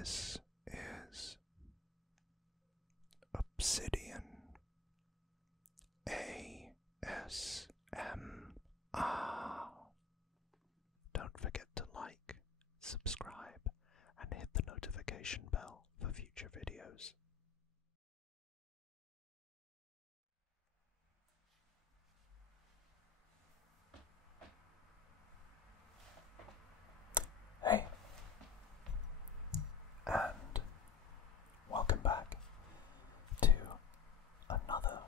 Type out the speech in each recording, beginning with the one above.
This is Obsidian ASMR. Don't forget to like, subscribe, and hit the notification bell for future videos. Hey, and welcome back to another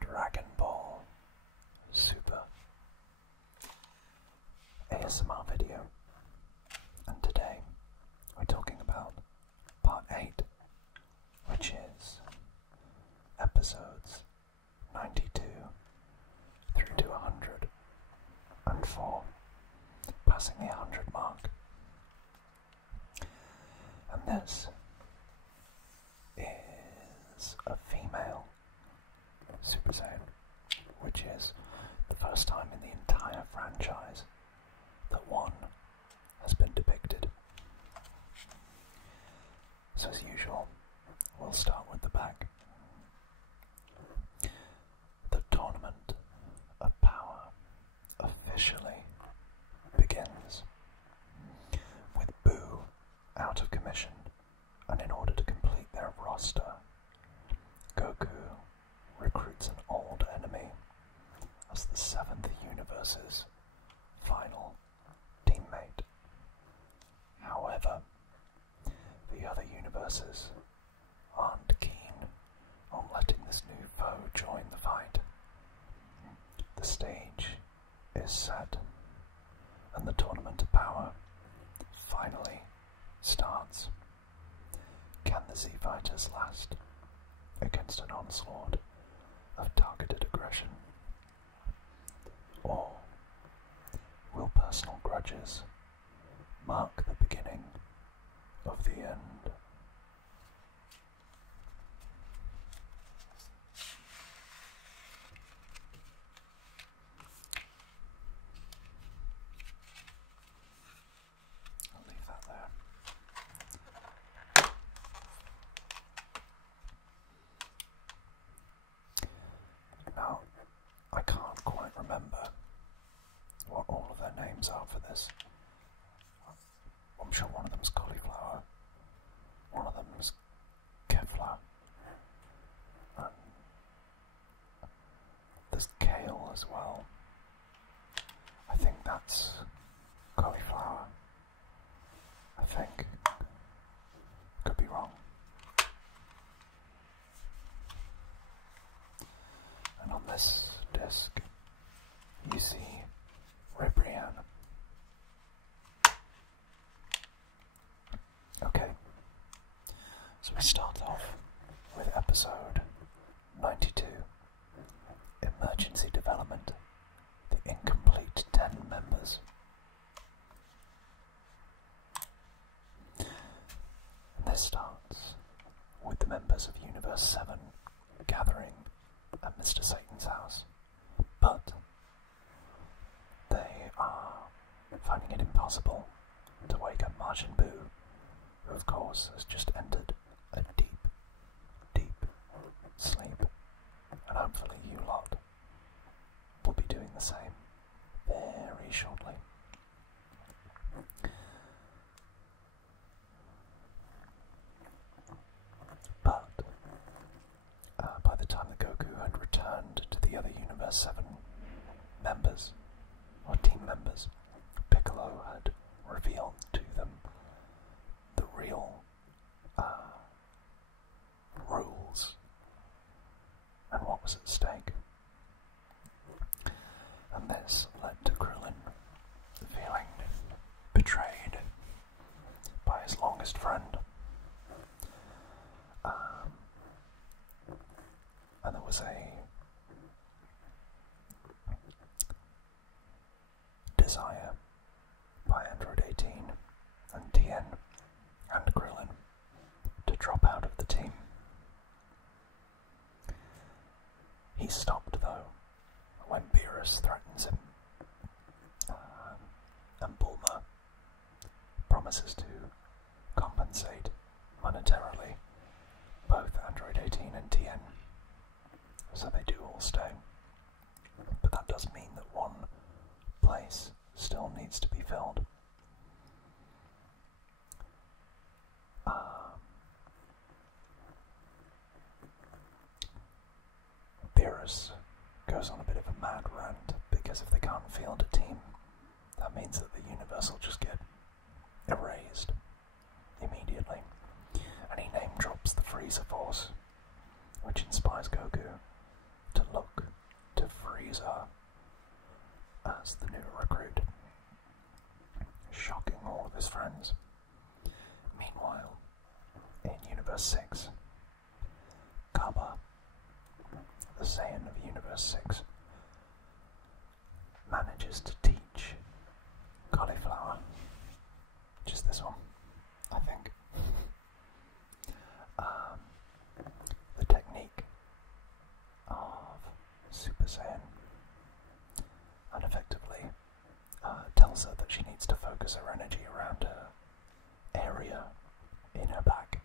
Dragon Ball Super ASMR video, and today we're talking about part 8, which is episodes 92 through to 104, passing the 100 mark. And this is a female Super Saiyan, which is the first time in the entire franchise that one has been depicted. So as usual, we'll start with the back. The Tournament of Power officially begins, with Boo out of commission, and in order to complete their roster, Goku recruits an old enemy as the 7th Universe's final teammate. However, the other universes aren't keen on letting this new foe join the fight. The stage is set, and the Tournament of Power finally starts. Can the Z-Fighters last against an onslaught of targeted aggression? Or will personal grudges mark the beginning of the end? I'll leave that there. Now, I can't quite remember what all of their names are for this. I'm sure one of them's cauliflower, one of them's Kefla, and there's kale as well. I think that's cauliflower. I think. Could be wrong. And on this disc, you see Ribrianne. Okay, so we start off with episode 92, Emergency Development, the incomplete 10 members. And this starts with the members of Universe 7 gathering at Mr. Satan's house, but they are finding it impossible to wake up Majin Buu, who of course has just entered a deep, deep sleep, and hopefully you lot will be doing the same very shortly. But by the time that Goku had returned to the other Universe 7 members, or team members, Piccolo had revealed to them the real rules and what was at stake. And this led to Krillin feeling betrayed by his longest friend. And there was a desire by Android 18 and Tien and Krillin to drop out of the team. He stopped though when Beerus threatens him, and Bulma promises to combat Beerus goes on a bit of a mad rant because if they can't field a team, that means that the universe will just get erased immediately. And he name drops the Frieza Force, which inspires Goku to look to Frieza as the new recruit, shocking all of his friends. Meanwhile, in Universe 6, Kaba, the Saiyan of Universe 6, manages to teach Cauliflower, which is this one, I think, the technique of Super Saiyan, and effectively tells her that she needs to focus her energy around her area in her back.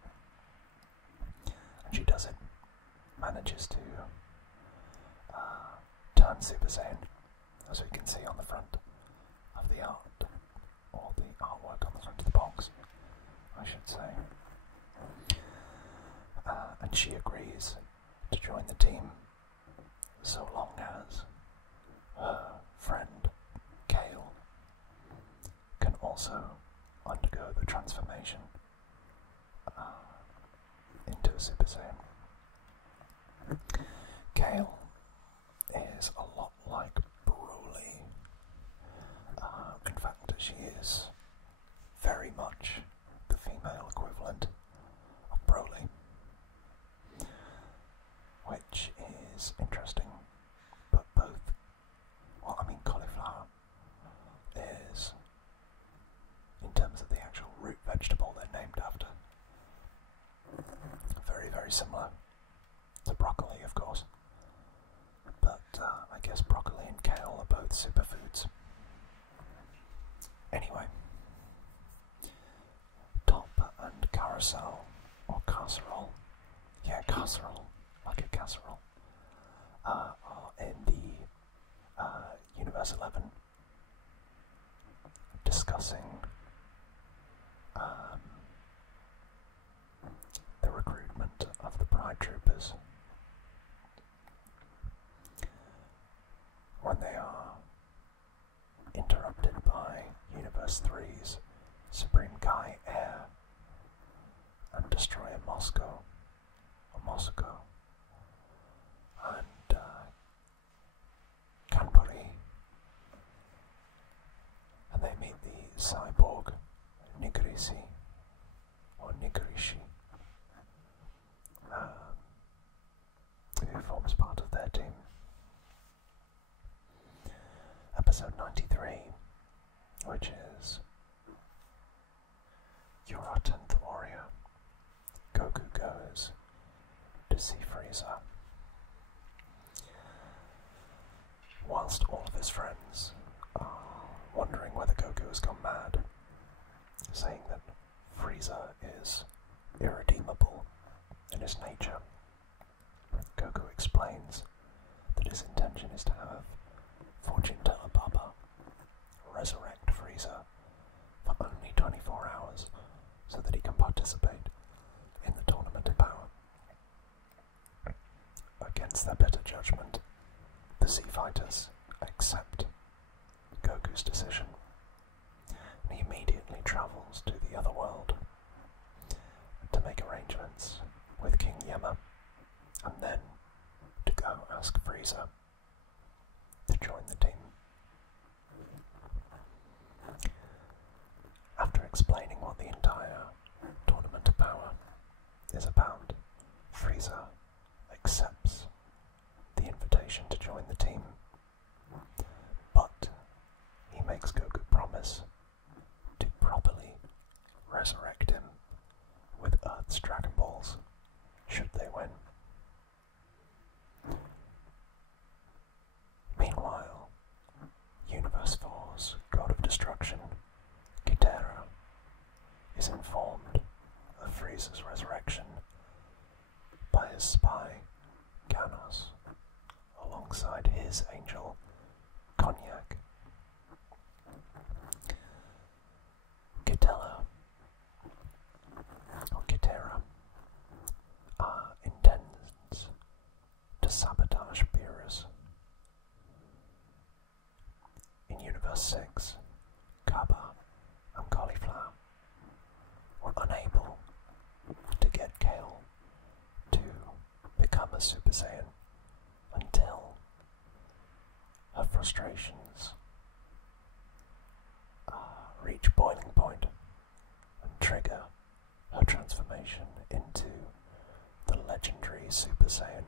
And she does it, manages to turn Super Saiyan, as we can see on the front of the art, or the artwork on the front of the box, I should say. And she agrees to join the team so long as her friend Kale can also undergo the transformation into a Super Saiyan. Kale is a lot like Broly. In fact, she is very much the female equivalent of Broly, which is interesting. But both, well, I mean, Cauliflower is, in terms of the actual root vegetable they're named after, very, very similar to broccoli, of course. But I guess broccoli and kale are both superfoods. Anyway, Top and Carousel, or Casserole, yeah, casserole, like a casserole, are in the Universe 11 discussing the recruitment of the Pride Troopers, when they are interrupted by Universe 3's Supreme Kai Air and Destroyer Moscow, and Kanpuri, and they meet the cyborg Nigirishi, who forms part of their team. Episode 93, which is You're Our 10th Warrior. Goku goes to see Frieza. Whilst all of his friends are wondering whether Goku has gone mad, saying that Frieza is irredeemable in his nature, Goku explains that his intention is to have Fortune Teller Baba resurrect Frieza for only 24 hours so that he can participate in the Tournament of Power. Against their better judgment, the Sea Fighters accept Goku's decision, and he immediately travels to the other world to make arrangements with King Yama, and then to go ask Frieza to join the team. After explaining what the entire Tournament of Power is about, Frieza accepts the invitation to join the team, but he makes Goku Kappa and Cauliflower were unable to get Kale to become a Super Saiyan until her frustrations reach boiling point and trigger her transformation into the legendary Super Saiyan,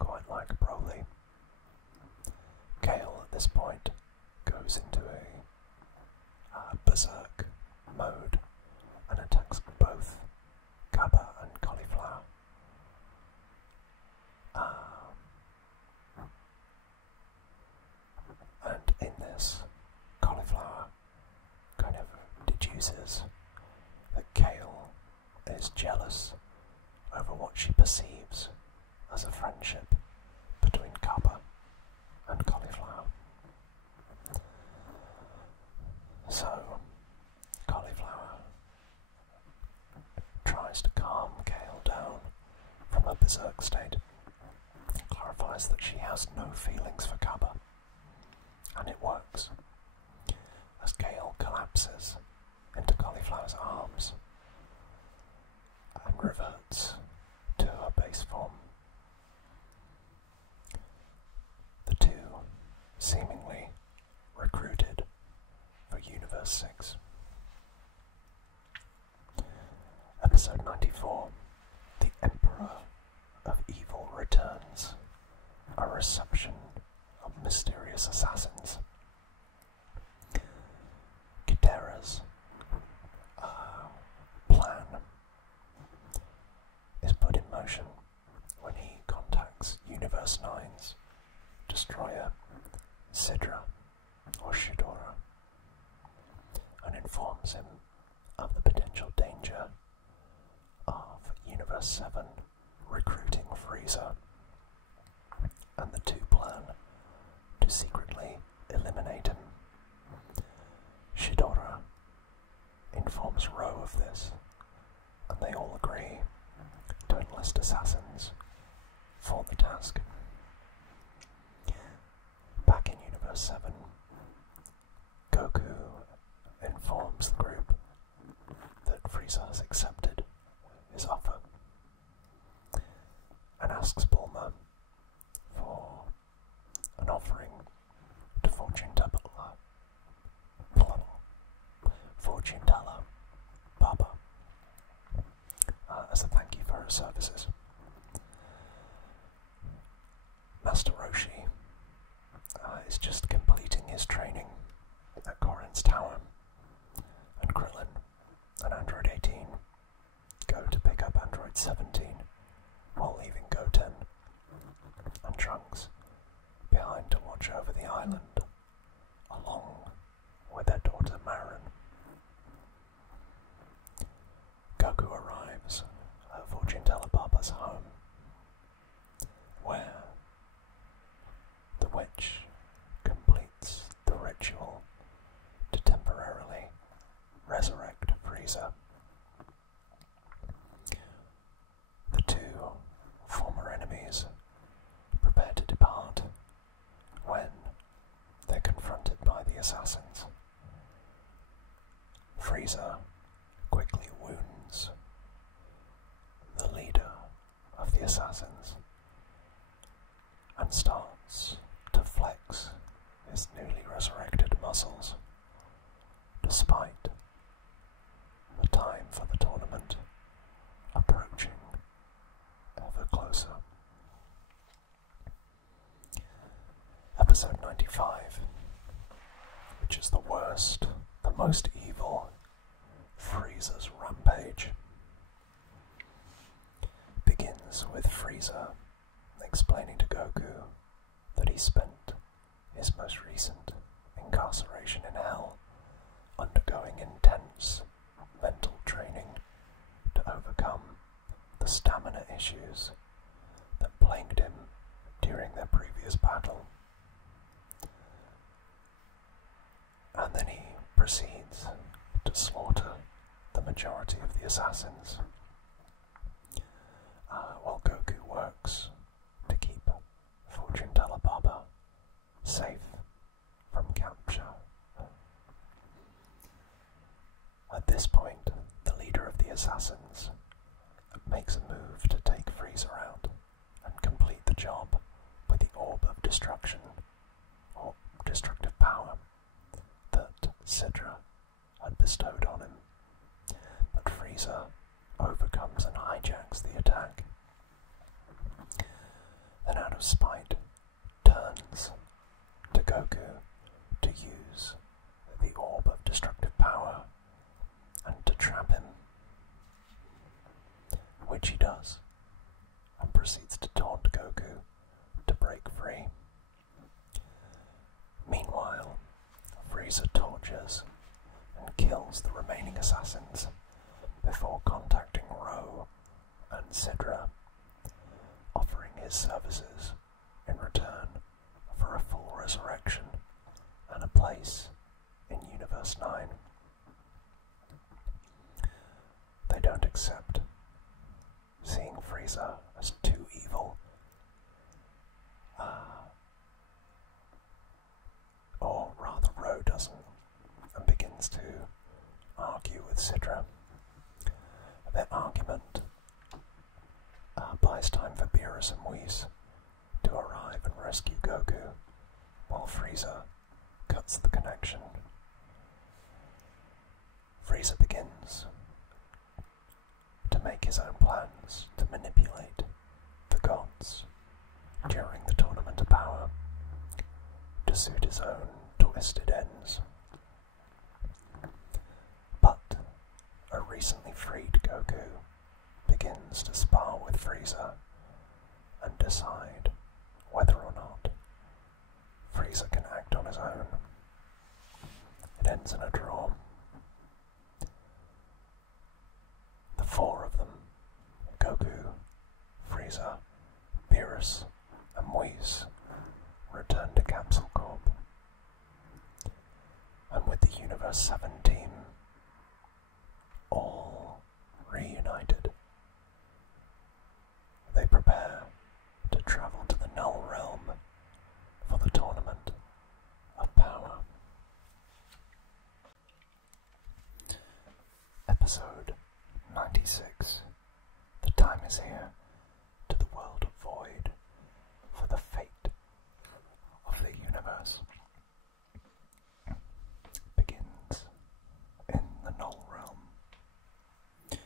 quite like Broly. Kale at this point goes into a berserk mode and attacks both Kappa and Cauliflower. And in this, Cauliflower kind of deduces that Kale is jealous over what she perceives as a friendship between Kappa and Cauliflower. So, Cauliflower tries to calm Kale down from a berserk state, clarifies that she has no feelings for Kappa, and it works, as Kale collapses into Cauliflower's arms and reverts to her base form. The two seemingly recruited for Universe 6. Episode 94, The Emperor of Evil returns, a reception of mysterious assassins. Ghidorah's plan is put in motion when he contacts Universe 9's destroyer, Sidra, or Shidora, and informs him of the potential danger of Universe 7 recruiting Frieza, and the two plan to secretly eliminate him. Shidora informs Ro of this, and they all agree to enlist assassins for the task. Back in Universe 7, Goku informs the group that Frieza has accepted his offer and asks Bulma for an offering to Fortune Teller Baba as a thank you for her services. Master Roshi is just completing his training at Korin's Tower, and Krillin and Android 18 go to pick up Android 17 while leaving Goten and Trunks behind to watch over the island, along with their daughter Marin. Goku arrives at Fortune Teller Baba's home, where the witch completes the ritual to temporarily resurrect Frieza. The two former enemies prepare to depart when they're confronted by the assassins. Frieza quickly wounds the leader of the assassins and starts to flex his newly resurrected muscles, despite the time for the tournament approaching ever closer. Episode 95, which is the worst, the most evil, Frieza's rampage, begins with Frieza explaining to Goku that he spent his most recent incarceration in Hell undergoing intense mental training to overcome the stamina issues that plagued him during their previous battle. And then he proceeds to slaughter the majority of the assassins, while Goku works to keep Fortune Teller Baba safe from capture this point, the leader of the assassins makes a move to take Frieza out and complete the job with the orb of destruction, or destructive power, that Sidra had bestowed on him. But Frieza overcomes and hijacks the attack. Then out of spite, turns to Goku to use the orb of destructive power and to trap him, which he does, and proceeds to taunt Goku to break free. Meanwhile, Frieza tortures and kills the remaining assassins before contacting Ro and Sidra, offering his services in return for a full resurrection and a place in Universe 9. They don't accept, seeing Frieza as too evil, or rather Ro doesn't, and begins to argue with Sidra. Their argument buys time for Beerus and Whis to arrive and rescue Goku, while Frieza cuts the connection. Frieza begins to make his own plans to manipulate the gods during the Tournament of Power to suit his own twisted ends. But a recently freed Goku begins to spar with Frieza and decide whether or not Frieza can act on his own. It ends in a draw. The four of them, Goku, Frieza, Beerus, and Whis, return to Capsule Corp. And with the Universe 7 team all reunited, they prepare to travel to the Null Realm for the Tournament of Power. Episode 96. The time is here to the world of Void for the fate of the universe. Begins in the Null Realm,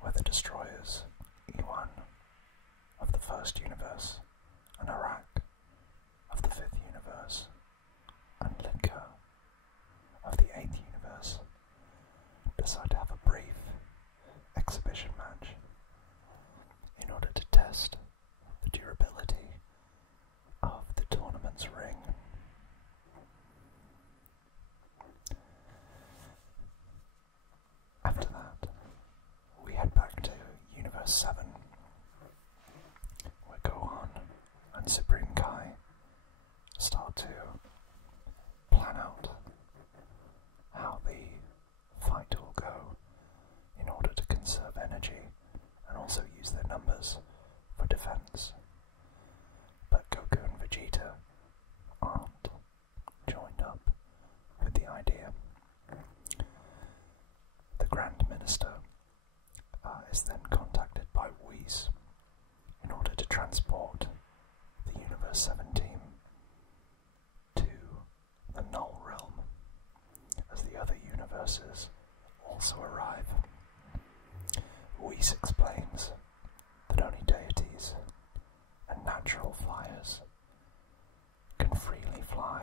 where the destroyers Iwan of the first universe and Arak of the fifth universe and Litka of the eighth universe decide to have a brief exhibition match in order to test the durability of the tournament's ring. After that, we head back to Universe 7, where Gohan and Supreme Kai start to plan out how the fight will go in order to conserve energy and also use their numbers for defense. But Goku and Vegeta aren't joined up with the idea. The Grand Minister is then contacted by Whis in order to transport the Universe 7 team to the Null Realm, as the other universes also arrive. Whis explains that only deities and natural flyers can freely fly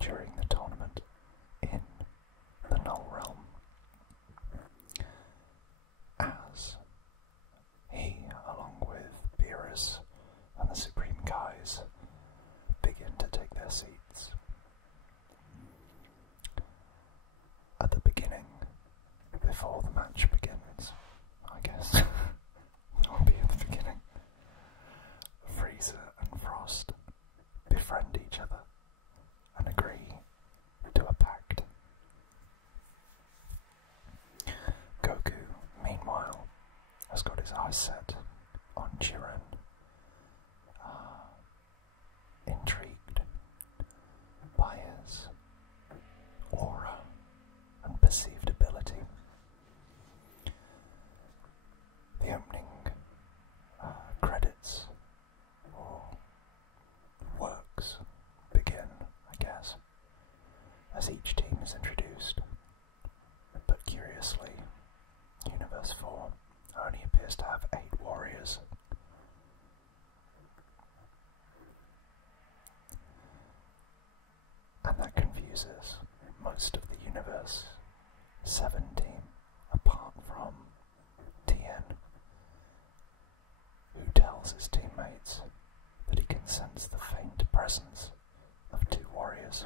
during the tournament in the Null Realm, as he, along with Beerus and the Supreme Kais, begin to take their seats. At the beginning, before the match begins, I guess, I'll be at the beginning, Frieza and Frost befriend each other and agree to a pact. Goku, meanwhile, has got his eyes set on Jiren, intrigued by his aura and perceived ability is introduced, but curiously, Universe 4 only appears to have 8 warriors. And that confuses most of the Universe 7 team, apart from Tien, who tells his teammates that he can sense the faint presence of 2 warriors.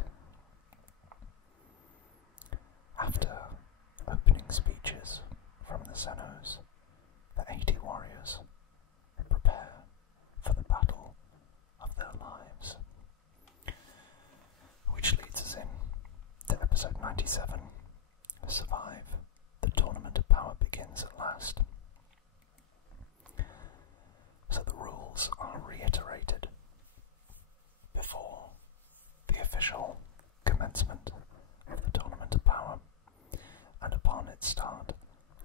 After opening speeches from the Xenos, the 80 warriors prepare for the battle of their lives. Which leads us in to episode 97, Survive. The Tournament of Power begins at last. So the rules are reiterated before the official commencement of the Tournament of Power, and upon its start,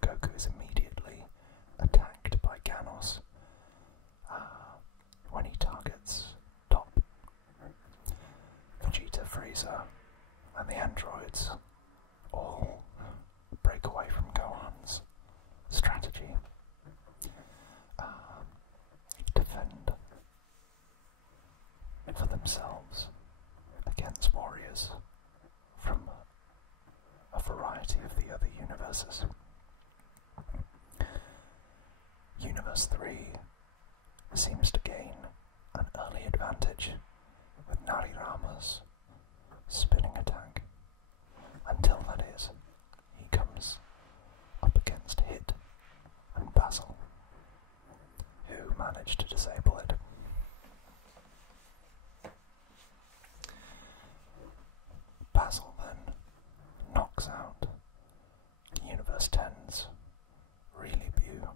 Goku is immediately attacked by Ganos when he targets Top. Vegeta, Frieza, and the androids all break away from Gohan's strategy, defend for themselves against warriors from a variety of the other universes. Universe 3 seems to gain an early advantage with Narirama's spinning attack, until that is, he comes up against Hit and Basil, who manage to disable it. Basil then knocks out Universe 10's Really Bew,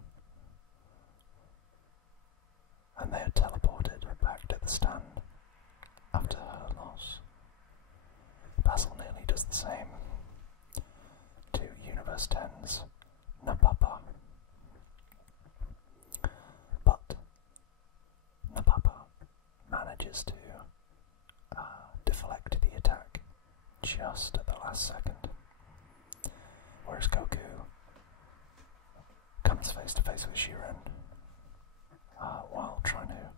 and they are teleported back to the stand after her loss. Basil nearly does the same to Universe 10's Napapa, but Napapa manages to deflect the attack just at the last second, whereas Goku comes face to face with Shiren while trying to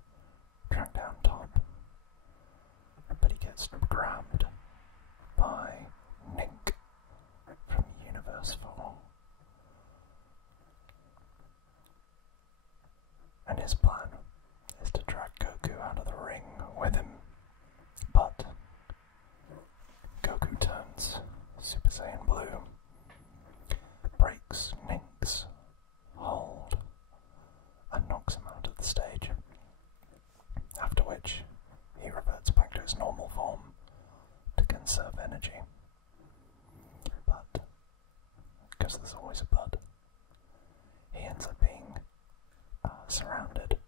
track down Top, but he gets grabbed by Nink from Universe 4. And his plan is to drag Goku out of the ring with him, but Goku turns Super Saiyan Blue, breaks Nink's hold, and knocks him out of the stage, after which he reverts back to his normal form to conserve energy. But, because there's always a but, he ends up being surrounded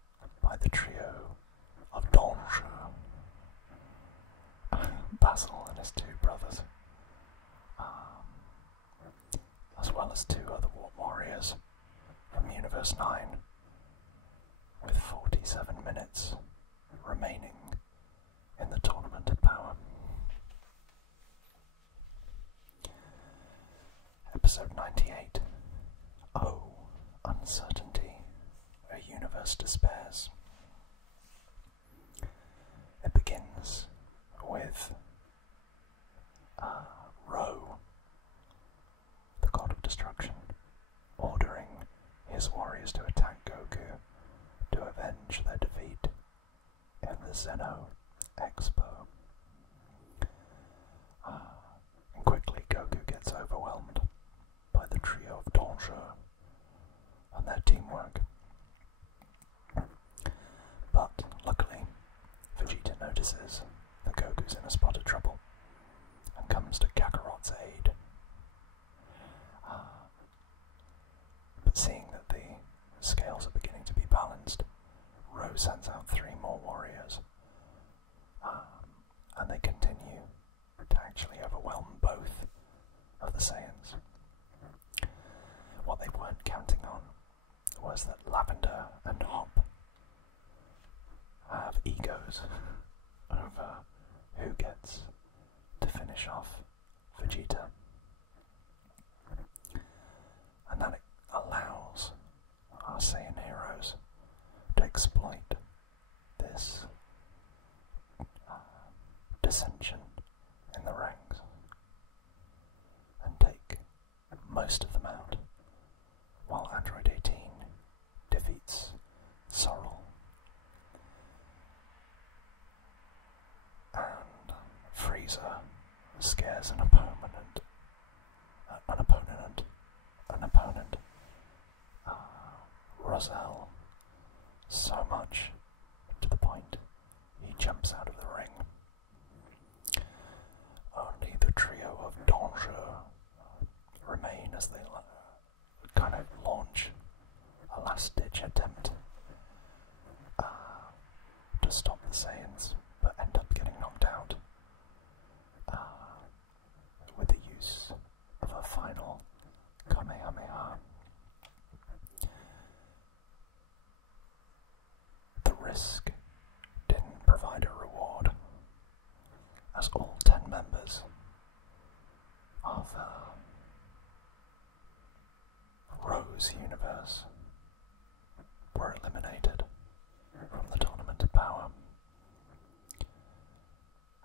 by the trio of Danger, Basil and his 2 brothers, as well as 2 other warriors from Universe 9, with 47 minutes remaining in the Tournament of Power. Episode 98. Oh, uncertainty, a universe despairs. It begins with Ro, the god of destruction, ordering his warriors to attack Goku to avenge their defeat in the Xeno Expo. And quickly Goku gets overwhelmed by the trio of Danger and their teamwork. But luckily, Vegeta notices that Goku's in a spot of trouble and comes to Kakarot's aid. But seeing that the scales are beginning to be balanced, Ro sends out 3 more warriors, and they continue to actually overwhelm both of the Saiyans. What they weren't counting on was that Lavender and Hop have egos over who gets to finish off Vegeta. most of them out, while Android 18 defeats Sorrel. And Frieza scares an opponent, Roselle, so much to the point he jumps out of the ring. Only the trio of Danger remain as they kind of launch a last-ditch attempt to stop the Saiyans, but end up getting knocked out with the use of a final Kamehameha. The risk didn't provide a reward, as all 10 members of Rose Universe were eliminated from the Tournament of Power,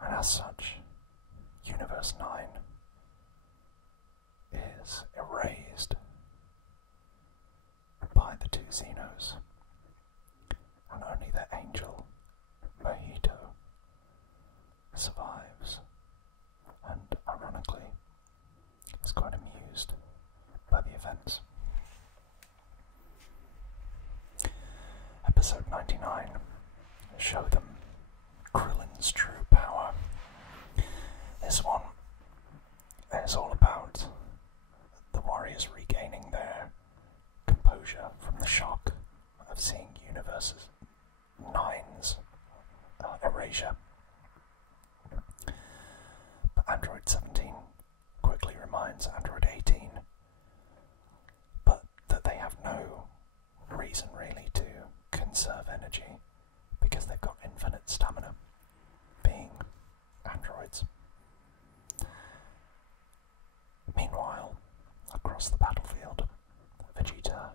and as such, Universe 9 is erased by the two Xenos, and only their angel, Mojito, survives, and ironically is quite amused by the events. Episode 99 showed them Krillin's true power. This one is all about the warriors regaining their composure from the shock of seeing Universe 9's erasure. But Android 17 quickly reminds Android 18 that they have no reason really to conserve energy because they've got infinite stamina, being androids. Meanwhile, across the battlefield, Vegeta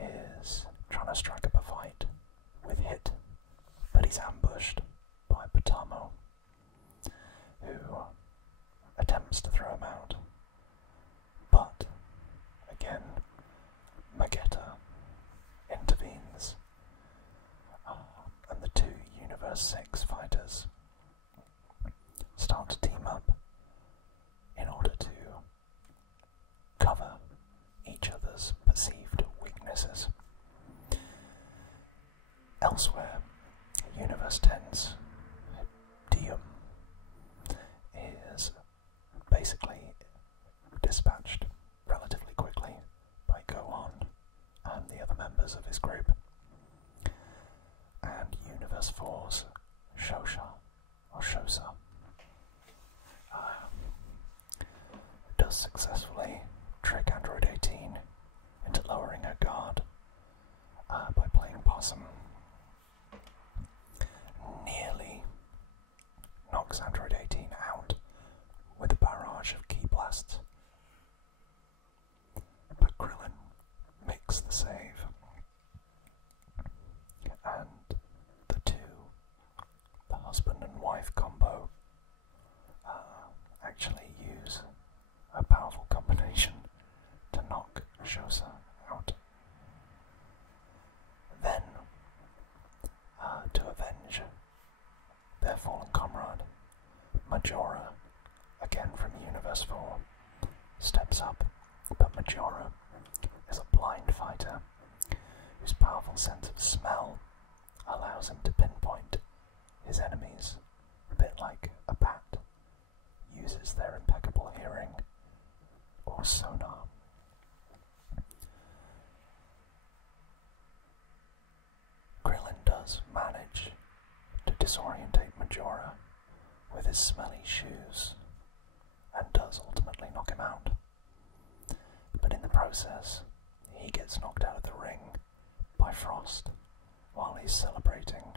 is trying to strike up a fight with Hit, but he's ambushed by Potamo, who attempts to throw him out. But, again, Magetta intervenes, and the two Universe 6 fighters start to team up in order to cover each other's perceived weaknesses. Elsewhere, Universe 10's Diem is basically dispatched relatively quickly by Gohan and the other members of his group, and Universe 4's Shosa does successfully trick Android 18 into lowering her guard by playing possum. Nearly knocks Android 18 out with a barrage of key blasts, but Krillin makes the save, and the husband and wife combo, actually use a powerful combination to knock Shosa out. Then, to avenge their fallen comrade, Majora, again from Universe 4, steps up, but Majora is a blind fighter whose powerful sense of smell allows him to pinpoint his enemies, a bit like a bat uses their impeccable hearing or sonar. Krillin does manage to disorientate Majora with his smelly shoes, and does ultimately knock him out. But in the process, he gets knocked out of the ring by Frost while he's celebrating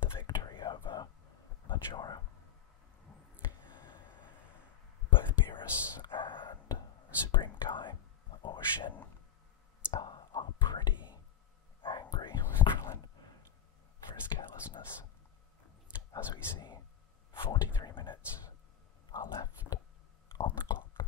the victory over Majora. Both Beerus and Supreme Kai, or Shin, are pretty angry with Krillin for his carelessness. As we see, 43 minutes are left on the clock.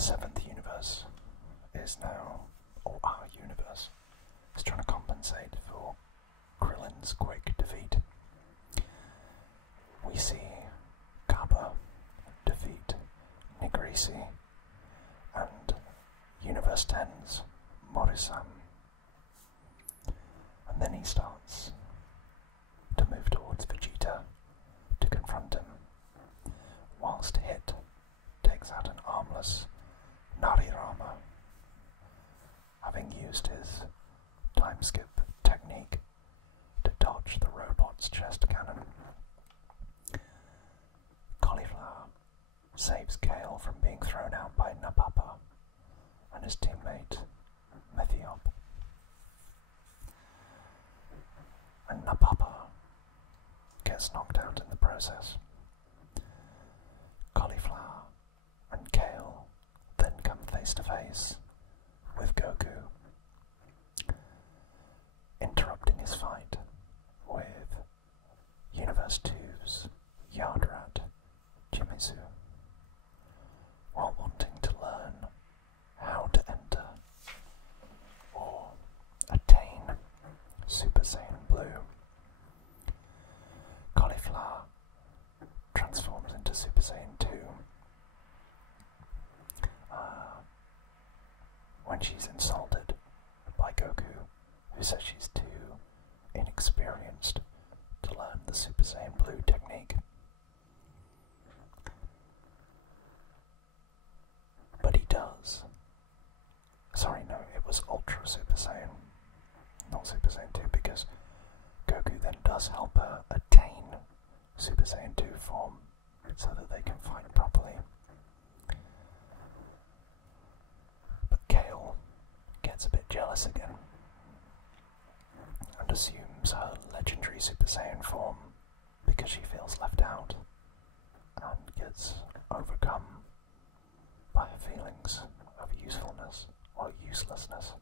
seventh universe is now, or our universe, is trying to compensate for Krillin's quick defeat. We see Kappa defeat Nigrisi and Universe 10's Morisam. And then he starts to move towards Vegeta to confront him, whilst Hit takes out an armless Narirama, having used his time skip technique to dodge the robot's chest cannon. Cauliflower saves Kale from being thrown out by Napapa and his teammate Methiop. And Napapa gets knocked out in the process. Cauliflower and Kale then come face to face with Goku, interrupting his fight with Universe 2's Yardrat Jimizu, while wanting to learn how to enter or attain Super Saiyan Blue. Cauliflower transforms into Super Saiyan 2 when she's insulted by Goku, who says she's too inexperienced to learn the Super Saiyan Blue technique. But he does. Sorry, no, it was Ultra Super Saiyan, not Super Saiyan 2, because Goku then does help her attain Super Saiyan 2 form so that they can fight properly. But Kale gets a bit jealous again and assumes her legendary Super Saiyan form because she feels left out and gets overcome by her feelings of usefulness or uselessness.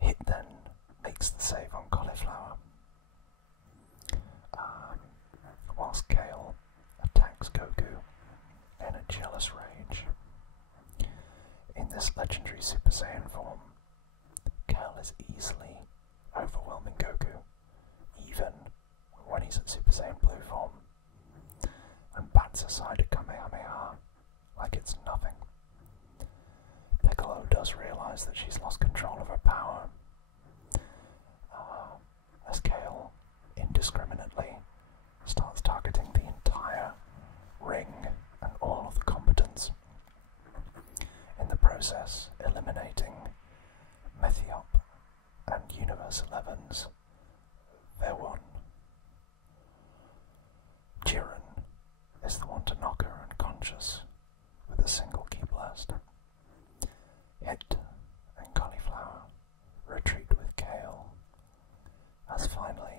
Hit then makes the save on Cauliflower, whilst Kale attacks Goku in a jealous rage. In this legendary Super Saiyan form, Kale is easily overwhelming Goku, even when he's at Super Saiyan Blue form, and bats aside a Kamehameha like it's nothing. Piccolo does realise that she's lost control of her power, as Kale indiscriminately starts targeting the entire ring and all of the combatants, in the process eliminating Methiop and Universe 11's Vewon. Jiren is the one to knock her unconscious with a single ki blast. Hit and Cauliflower retreat with Kale, as finally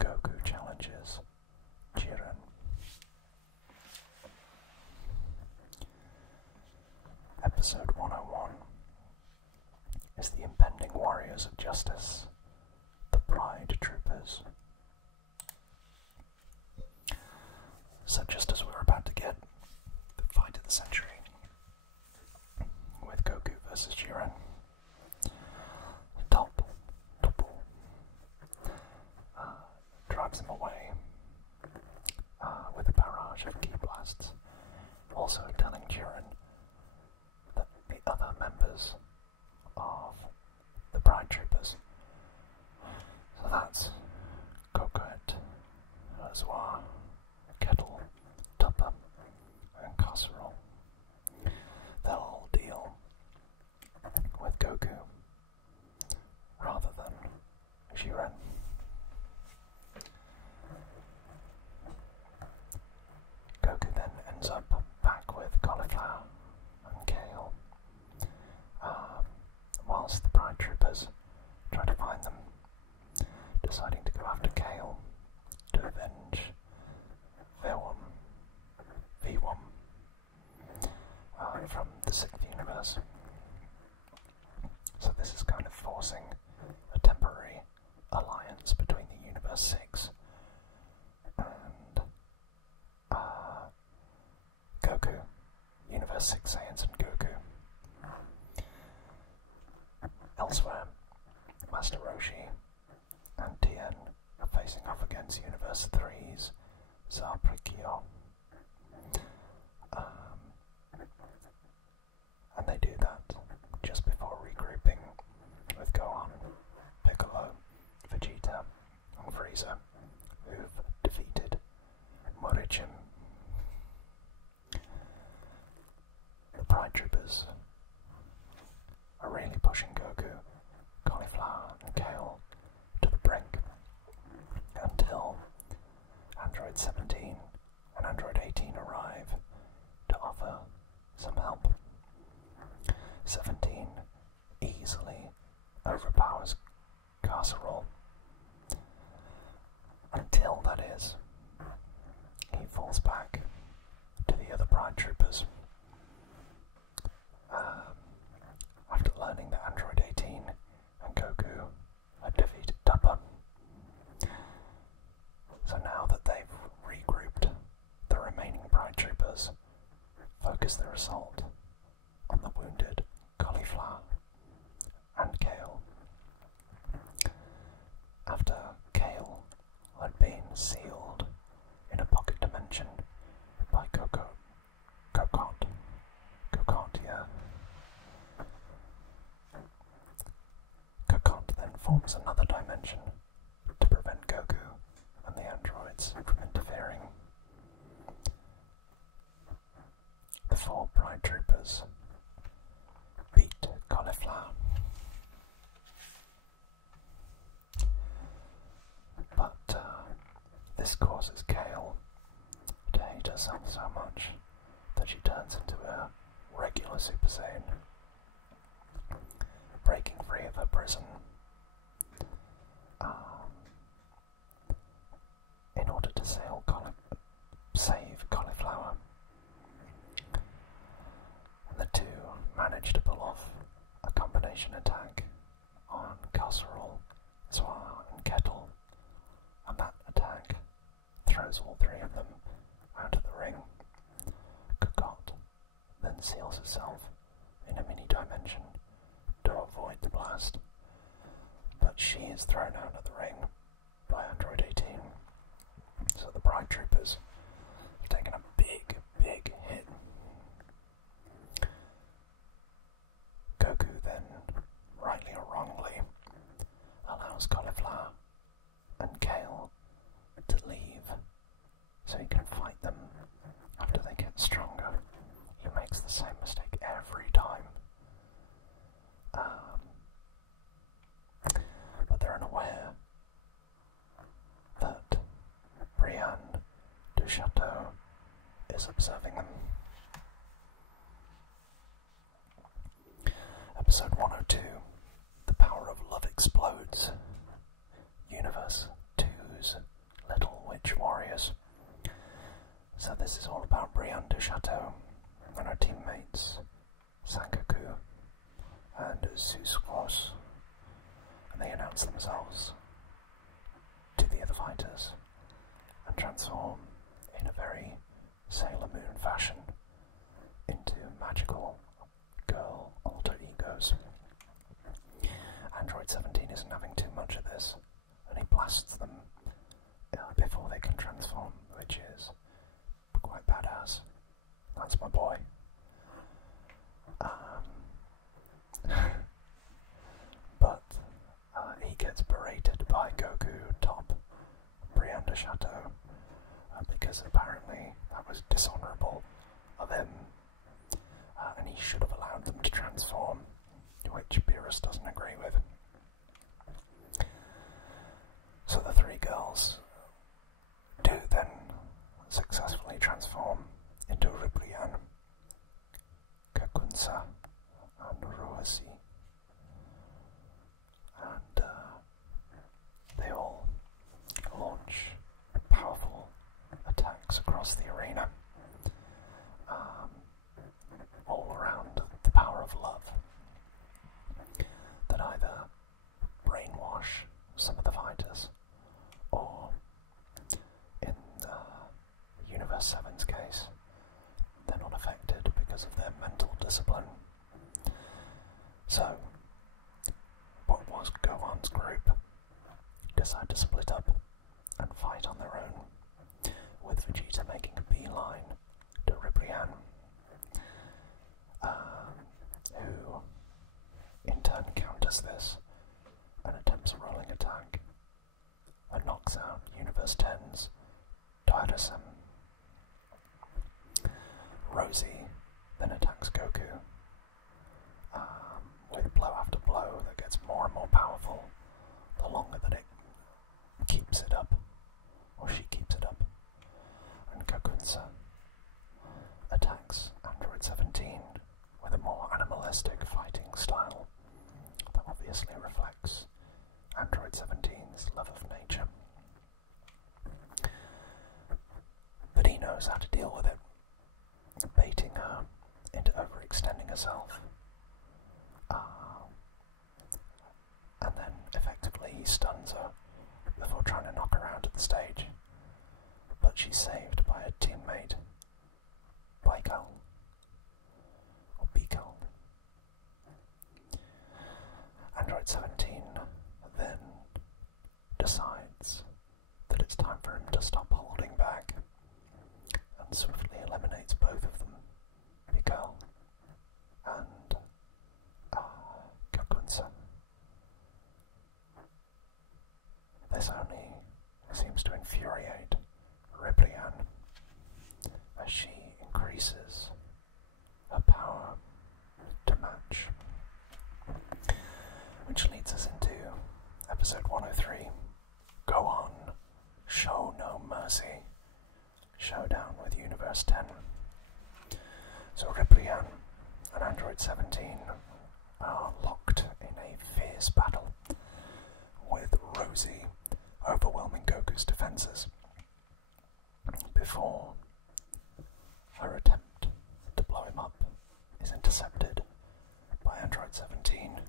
Goku challenges Jiren. Episode 101 is the impending Warriors of Justice, the Pride Troopers. So just as we're about to get the fight of the century with Goku versus Jiren, Double drives him away with a barrage of ki blasts, also telling Jiren that the other members of the Pride Troopers, so that's Coquette, Azwa, Kettle, Tupper, and Casserole, they'll all deal with Goku rather than Jiren. Goku then ends up back with Cauliflower and Kale, whilst the Pride Troopers try to find them, deciding to go after Kale to avenge V1 from the 6th universe. So this is kind of forcing a temporary alliance between the Universe 6 and 6 Saiyans and Goku. Elsewhere, Master Roshi and Tien are facing off against Universe 3's Zaprikyo. And they do that just before regrouping with Gohan, Piccolo, Vegeta, and Frieza, who've defeated Morichin. The Pride Troopers are really pushing Goku, Cauliflower, and Kale to the brink until Android 17 and Android 18 arrive to offer some help. 17 easily overpowers Casserole. Until, that is, he falls back to the other Pride Troopers. After learning that Android 18 and Goku had defeated Tupper. So now that they've regrouped, the remaining Pride Troopers focus their assault on the wounded Cauliflower and Kale. After Kale had been sealed in a pocket dimension by Kokot, yeah. Kokot then forms another dimension to prevent Goku and the androids from interfering. The 4 Pride Troopers beat Cauliflower. But this causes Kale to hate herself so much that she turns into a regular Super Saiyan, breaking free of her prison in order to save Cauliflower. And the two manage to pull off a combination attack on Casserole, Zwar, and Kettle, and that attack throws all 3 of them out of the ring. Kokot then seals herself in a mini-dimension to avoid the blast, but she is thrown out of the ring by Android 18, so the Pride Troopers have taken a big, big hit. Goku then, rightly or wrongly, allows Cauliflower and Kale to leave so he can fight them after they get stronger. He makes the same mistake every time. But they're unaware that Brienne du Chateau is observing them. Episode 102, The Power of Love Explodes. Universe 2's Little Witch Warriors. So this is all about Brienne du Chateau and her teammates Sankaku and Susquos, and they announce themselves to the other fighters and transform in a very Sailor Moon fashion into magical girl alter egos. Android 17 isn't having too much of this, and he blasts them before they can transform, which is quite badass. That's my boy. But he gets berated by Goku, Top, Brienne du Chateau, because apparently that was dishonourable of him, and he should have allowed them to transform, which Beerus doesn't agree with. So the 3 girls do then successfully transform into Ribrian, Kakunsa, and Ruasi, and they all launch powerful attacks across the arena, all around the power of love, that either brainwash some of the fighters, or in Universe 7's case, discipline. So, what was Gohan's group decide to split up and fight on their own, with Vegeta making a beeline to Ribrianne, who in turn counters this and attempts a rolling attack and knocks out Universe 10's Daidasen. Rosie then attacks Goku with blow after blow that gets more and more powerful the longer that it keeps it up, or she keeps it up. And Kakunsa attacks Android 17 with a more animalistic fighting style that obviously reflects Android 17's love of nature. But he knows how to deal with it, baiting her into overextending herself. And then effectively he stuns her before trying to knock her out of the stage. But she's saved by a teammate, Baikal, or Bikal. Android 17 then decides that it's time for him to stop holding back and swiftly eliminates both of them, Bikal and Kakunsa. This only seems to infuriate Ribrianne as she increases her power to match. Which leads us into episode 103, Gohan, Show No Mercy, Showdown with Universe 10. So Ribrianne and Android 17 are locked in a fierce battle, with Rosie overwhelming Goku's defenses before her attempt to blow him up is intercepted by Android 17,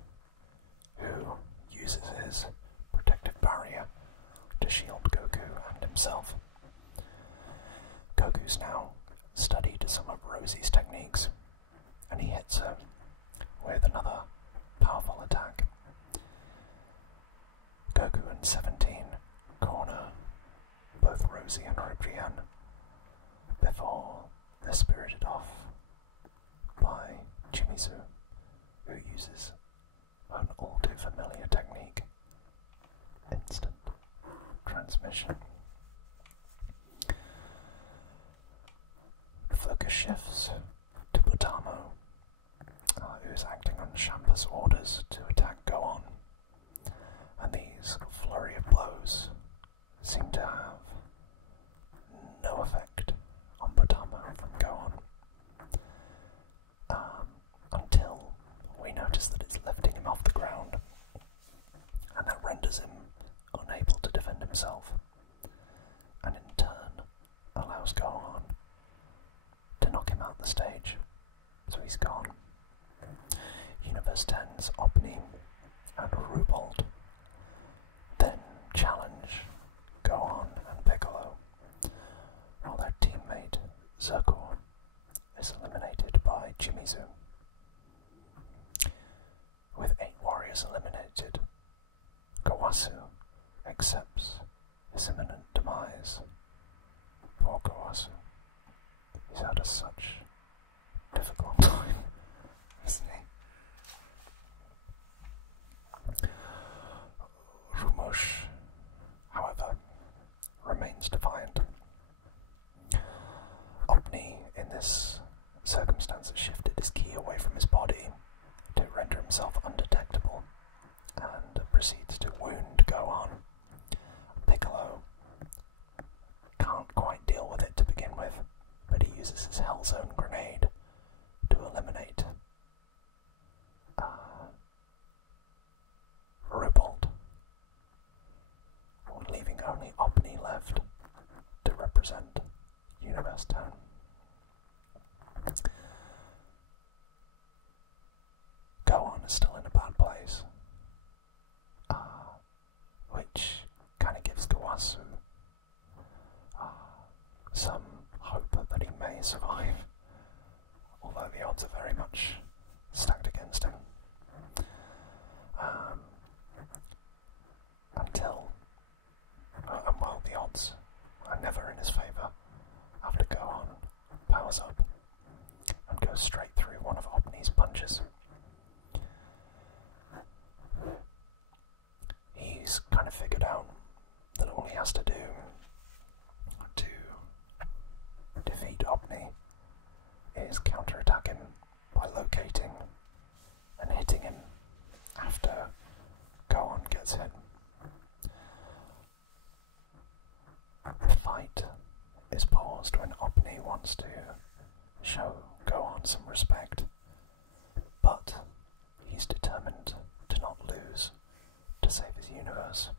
who uses his protective barrier to shield Goku and himself. Goku's now studied some of Rosie's techniques, and he hits her with another powerful attack. Goku and 17 corner both Rosie and Ribrianne before they're spirited off by Chimizu, who uses an all-too-familiar technique, instant transmission. The focus shifts to Butamo, who is acting on Shampa's orders to attack Gohan, and these flurry of blows seem to have no effect on Butamo from Gohan, until we notice that it's lifting him off the ground, and that renders him unable to defend himself, and in turn allows Gohan to knock him out the stage, so he's gone. Universe 10's Obni and Rubold then challenge Gohan and Piccolo, while their teammate Zircon is eliminated by Chimizu. With 8 warriors eliminated, Kawasu accepts his imminent demise. Poor Kawasu. He's had such a difficult time, isn't he? Rumush, however, remains defiant. Obni, in this circumstance, has shifted his ki away from his body to render himself undetectable, and proceeds to wound Gohan. Piccolo can't quite deal with it to begin with, but he uses his Hell Zone grenade to eliminate Rubold, leaving only Obni left to represent Universe 10. Gohan is still in a bad place, which kind of gives Kawasu some hope that he may survive, although the odds are very much stacked against him. Well, the odds are never in his favour after Gohan powers up and goes straight through one of Obni's punches. He's kind of figured out that all he has to do to defeat Obni is counterattack him by locating and hitting him after Gohan gets hit. The fight is paused when Obni wants to show Gohan some respect, but he's determined to not lose to save his universe.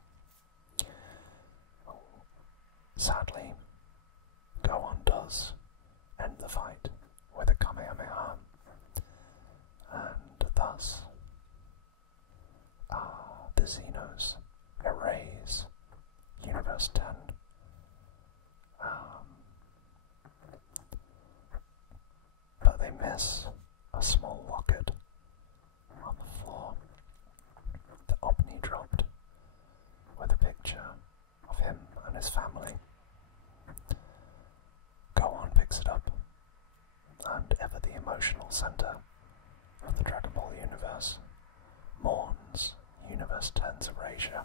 Sadly, Gohan does end the fight with a Kamehameha, and thus the Xenos erase Universe 10. But they miss a small locket on the floor that Obni dropped with a picture of him and his family. Gohan picks it up, and ever the emotional centre of the Dragon Ball universe mourns Universe 10's erasure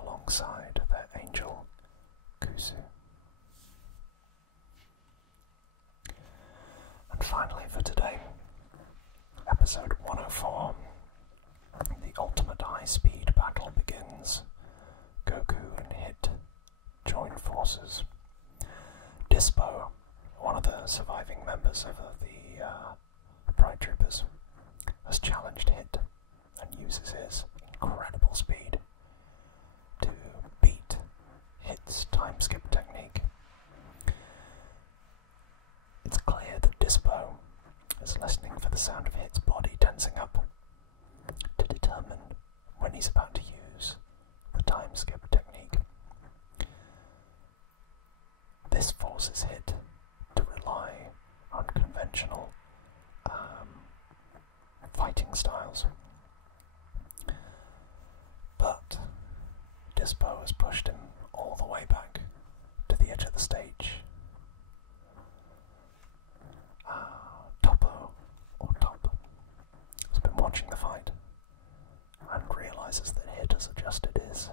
alongside their angel Kusu. And finally for today, episode 104, the ultimate high-speed battle begins. Goku and Hit join forces. Dispo, one of the surviving members of the Pride Troopers, has challenged Hit and uses his incredible speed to beat Hit's time skip technique. It's clear that Dispo is listening for the sound of Hit's body tensing up to determine when he's about to use the time skip technique. This forces Hit to rely on conventional fighting styles. But Dispo has pushed him all the way back to the edge of the stage. Top has been watching the fight and realises that Hit has adjusted his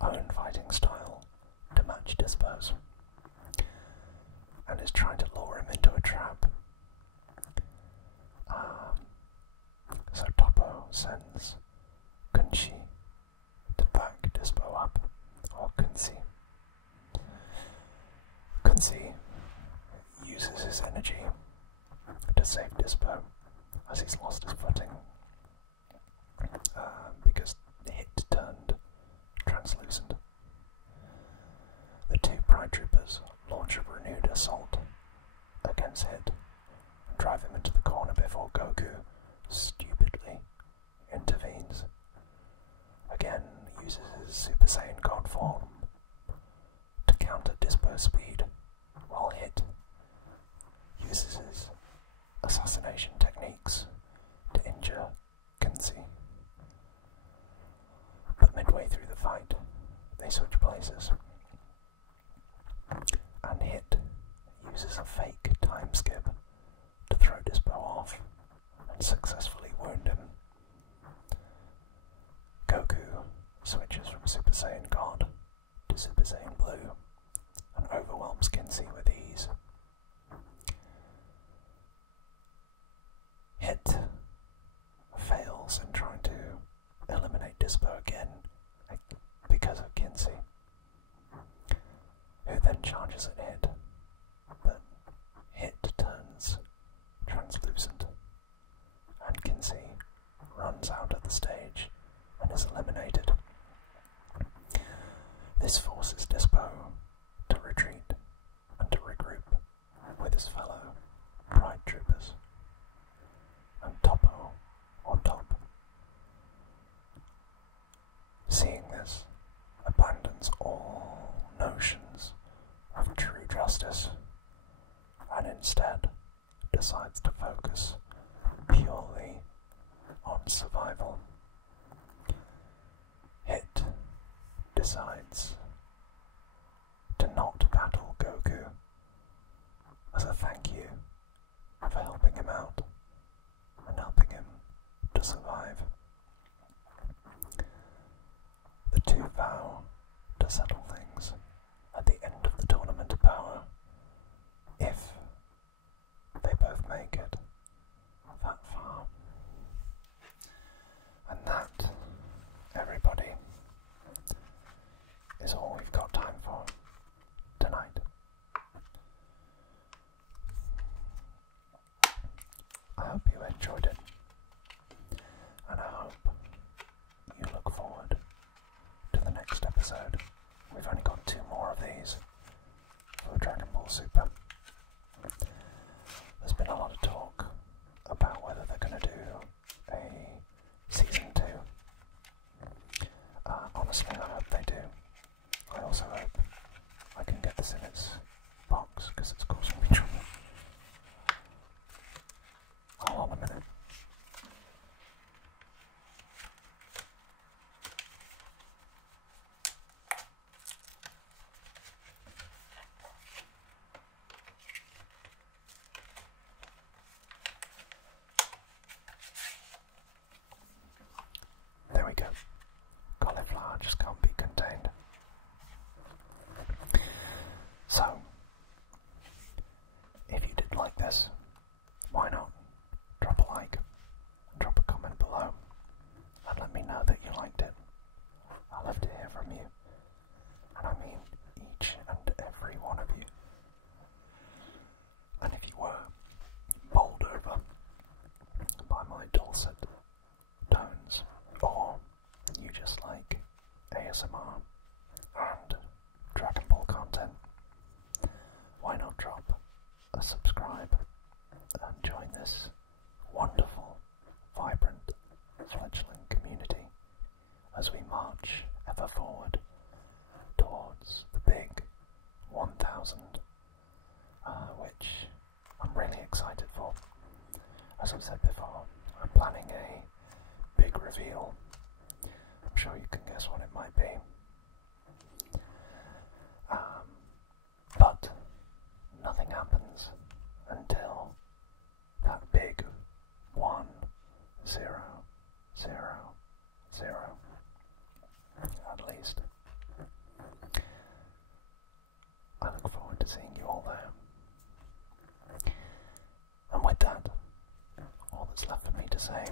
own fighting style to match Dispo's and is trying to lure him into a trap. So Toppo sends Kunchi to back Dispo up, or Kunzi. Kunzi uses his energy to save Dispo as he's lost his footing because Hit turned translucent. The two Pride Troopers launch a renewed assault against Hit and drive him into the corner before Goku stupidly intervenes. Again, uses his Super Saiyan God form to counter Dispo's speed, while Hit uses his assassination techniques to injure Kunzi. But midway through the fight, they switch places, and Hit uses a fake time skip to throw Dispo off and successfully wound him. Goku switches from Super Saiyan God to Super Saiyan Blue and overwhelms Kunzi with ease. Hit fails in trying to eliminate Dispo again because of Kunzi, who then charges at Hit, but Hit turns translucent and Kunzi runs out of the stage and is eliminated. This forces Dispo to retreat and to regroup with his fellow Pride Troopers, and Toppo on top, seeing this, abandons all notions of true justice and instead decides to focus purely on survival. Hit decides to not battle Goku as a thank you for helping him out and helping him to survive. The two vow to settle things at the end of the Tournament of Power if they both make it that far. And that, everybody, is all we've got time for tonight. I hope you enjoyed it, and I hope you look forward to the next episode. We've only got 2 more of these for Dragon Ball Super. There's been a lot of talk about whether they're going to do a Season 2. Honestly, I hope they do. I also hope I can get this in its box, because it's causing me trouble. Hold on a minute. There we go. Cauliflower just can't be contained. So, if you did like this, why not drop a like, drop a comment below, and let me know that you liked it. I'd love to hear from you, and I mean each and every one of you. And if you were bowled over by my dulcet tones, or you just like ASMR and Dragon Ball content, why not drop a subscribe and join this wonderful, vibrant, fledgling community as we march ever forward towards the big 1000, which I'm really excited for. As I've said before, I'm planning a big reveal. I'm sure you can guess what it might be. But nothing happens until that big 1, 0, 0, 0. At least. I look forward to seeing you all there. And with that, all that's left for me to say